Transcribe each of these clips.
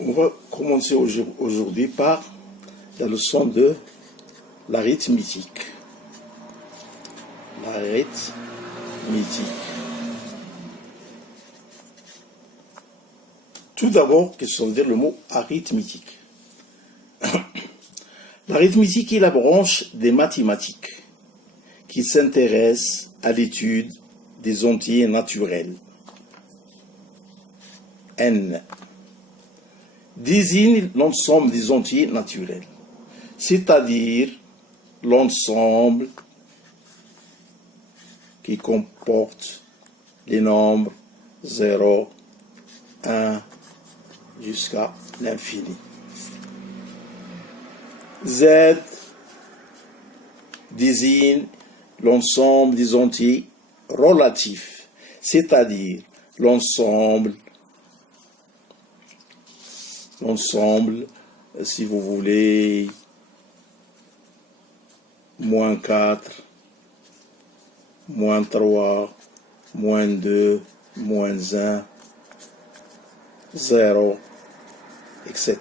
On va commencer aujourd'hui par la leçon de l'arithmétique. L'arithmétique. Tout d'abord, qu'est-ce que veut dire le mot arithmétique? L'arithmétique est la branche des mathématiques qui s'intéresse à l'étude des entiers naturels. N désigne l'ensemble des entiers naturels, c'est-à-dire l'ensemble qui comporte les nombres 0, 1 jusqu'à l'infini. Z désigne l'ensemble des entiers relatifs, c'est-à-dire l'ensemble, si vous voulez, moins 4, moins 3, moins 2, moins 1, 0, etc.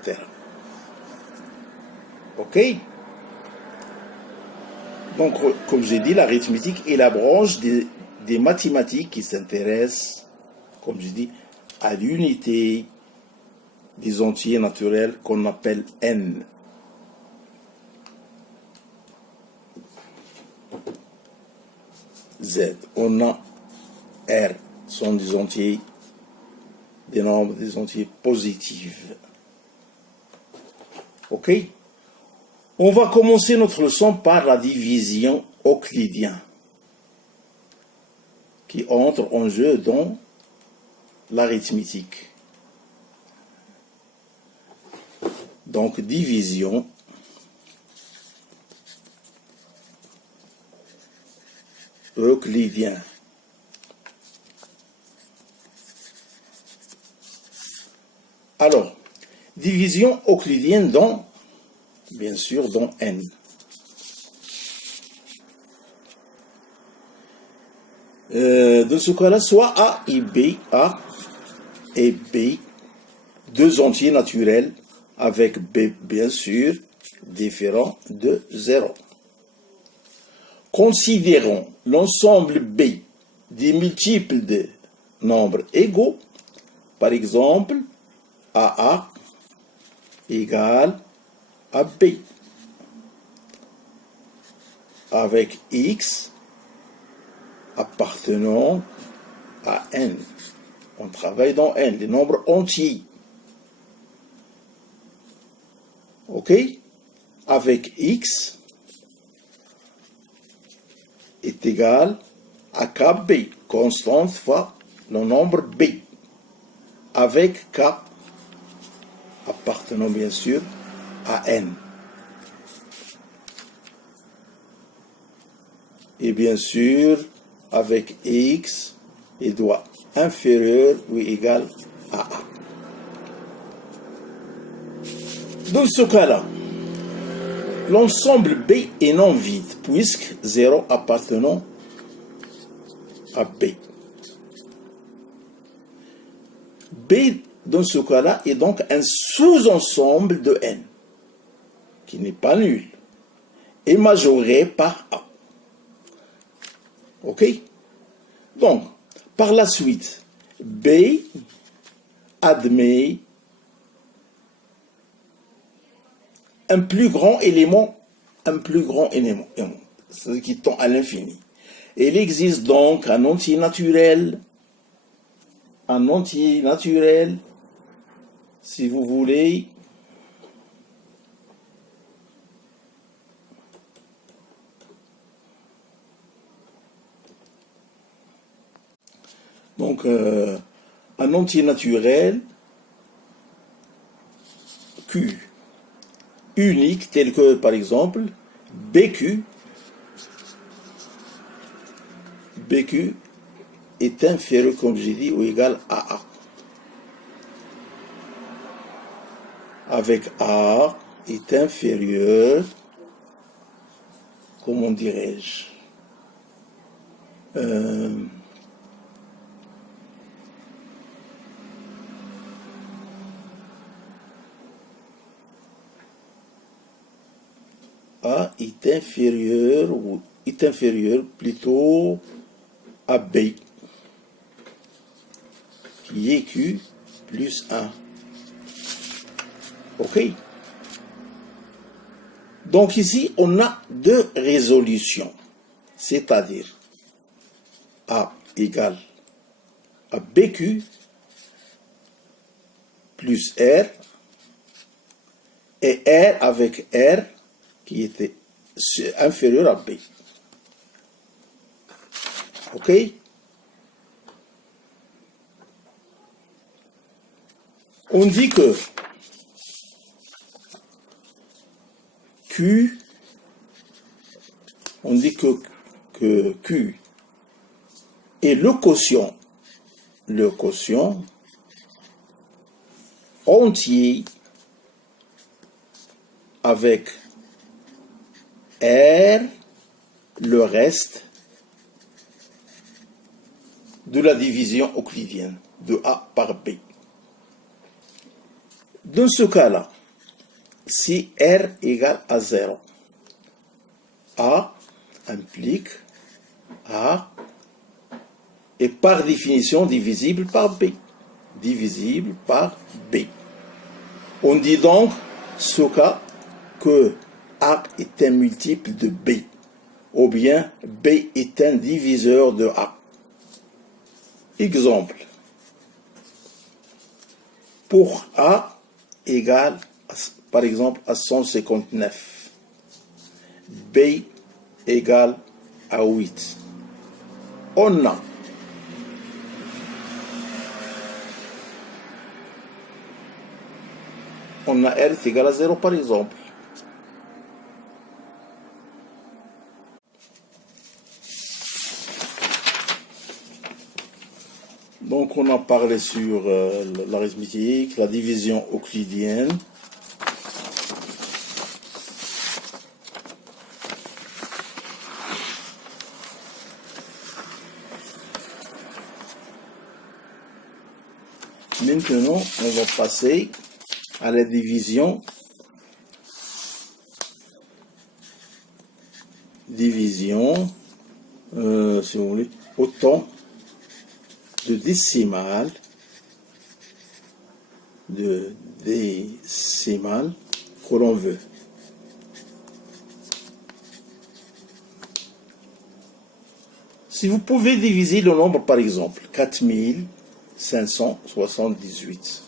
Ok? Donc, comme j'ai dit, l'arithmétique est la branche des mathématiques qui s'intéresse, comme j'ai dit, à l'unité des entiers naturels qu'on appelle N. Z. On a R, sont des entiers, des nombres, des entiers positifs. Ok? On va commencer notre leçon par la division euclidienne qui entre en jeu dans l'arithmétique. Donc, division euclidienne. Alors, division euclidienne dans, bien sûr, dans N. Dans ce cas-là, soit A et B, deux entiers naturels, avec B, bien sûr, différent de 0. Considérons l'ensemble B des multiples de nombres égaux, par exemple, AA égale à B, avec X appartenant à N. On travaille dans N, les nombres entiers. Ok? Avec X est égal à KB, constante fois le nombre B, avec K appartenant bien sûr à N. Et bien sûr, avec X, il doit inférieur ou égal à A. Dans ce cas-là, l'ensemble B est non vide, puisque 0 appartenant à B. B, dans ce cas-là, est donc un sous-ensemble de N, qui n'est pas nul, et majoré par A. Ok? Donc, par la suite, B admet un plus grand élément, c'est-à-dire qui tend à l'infini. Il existe donc un entier naturel, si vous voulez, donc un entier naturel Q unique, tel que par exemple BQ est inférieur, comme j'ai dit, ou égal à A. Avec A est inférieur, comment dirais-je, A est inférieur, ou est inférieur plutôt à B, qui est Q plus 1. OK? Donc ici, on a deux résolutions, c'est-à-dire A égale à BQ plus R, et R avec R qui était inférieur à B. OK? On dit que Q, on dit que Q est le quotient entier avec R, le reste de la division euclidienne de A par B. Dans ce cas-là, si R égale à 0, A implique A est par définition divisible par B. Divisible par B. On dit donc, ce cas, que A est un multiple de B, ou bien B est un diviseur de A. Exemple. Pour A égale, par exemple, à 159, B égale à 8. On a R est égal à 0 par exemple. Donc on a parlé sur l'arithmétique, la division euclidienne. Maintenant, on va passer à la division. Si vous voulez, autant de décimales que l'on veut. Si vous pouvez diviser le nombre, par exemple, 4578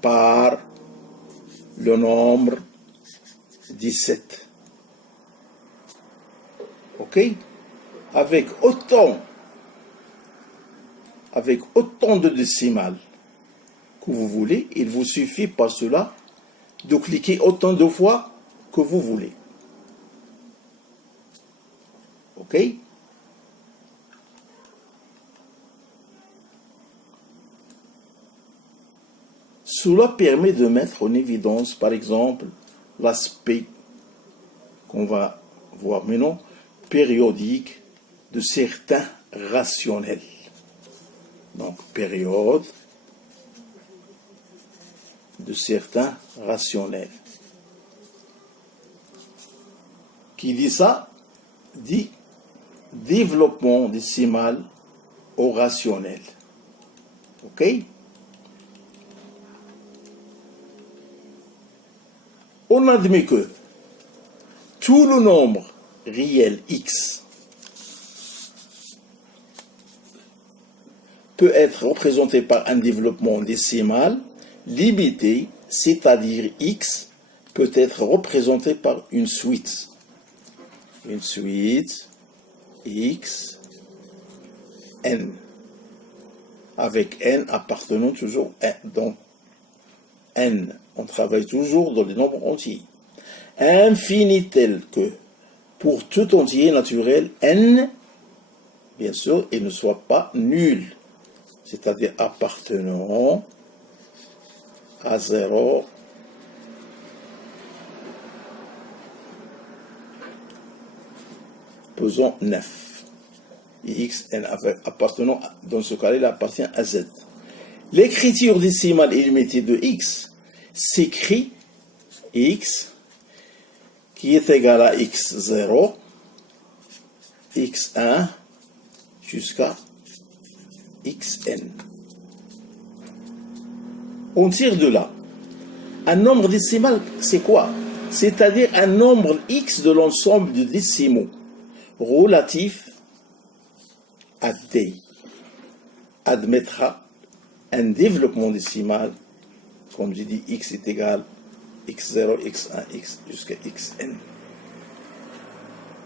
par le nombre 17. OK? Avec autant de décimales que vous voulez, il vous suffit par cela de cliquer autant de fois que vous voulez. OK? Cela permet de mettre en évidence, par exemple, l'aspect qu'on va voir maintenant, périodique de certains rationnels. Donc, période de certains rationnels. Qui dit ça? Dit développement décimal au rationnel. OK? On admet que tout le nombre réel x peut être représenté par un développement décimal limité, c'est-à-dire x peut être représenté par une suite. Une suite x n, avec n appartenant toujours à donc n. On travaille toujours dans les nombres entiers. Infini tel que pour tout entier naturel n, bien sûr, il ne soit pas nul, c'est-à-dire appartenant à 0 pesant 9. X, n appartenant, dans ce cas-là, il appartient à z. L'écriture décimale illimitée de x s'écrit x qui est égal à x0, x1 jusqu'à xn. On tire de là. Un nombre décimal, c'est quoi? C'est-à-dire un nombre x de l'ensemble de décimaux relatif à d admettra un développement décimal, comme j'ai dit, x est égal x0, x1, x jusqu'à xn.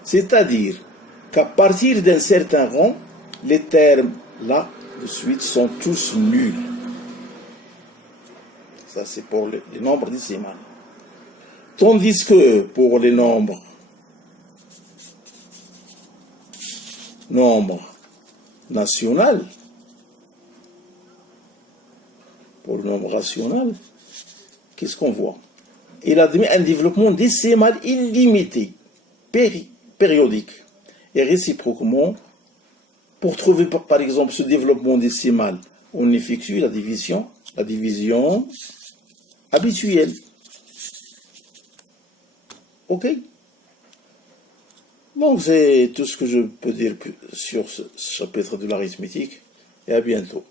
C'est-à-dire qu'à partir d'un certain rang, les termes là de suite sont tous nuls. Ça, c'est pour les nombres décimaux. Tandis que pour les nombres nationaux, pour le nombre rationnel, qu'est-ce qu'on voit? Il admet un développement décimal illimité, périodique, et réciproquement. Pour trouver par exemple ce développement décimal, on effectue la division habituelle. Ok? Donc c'est tout ce que je peux dire sur ce chapitre de l'arithmétique, et à bientôt.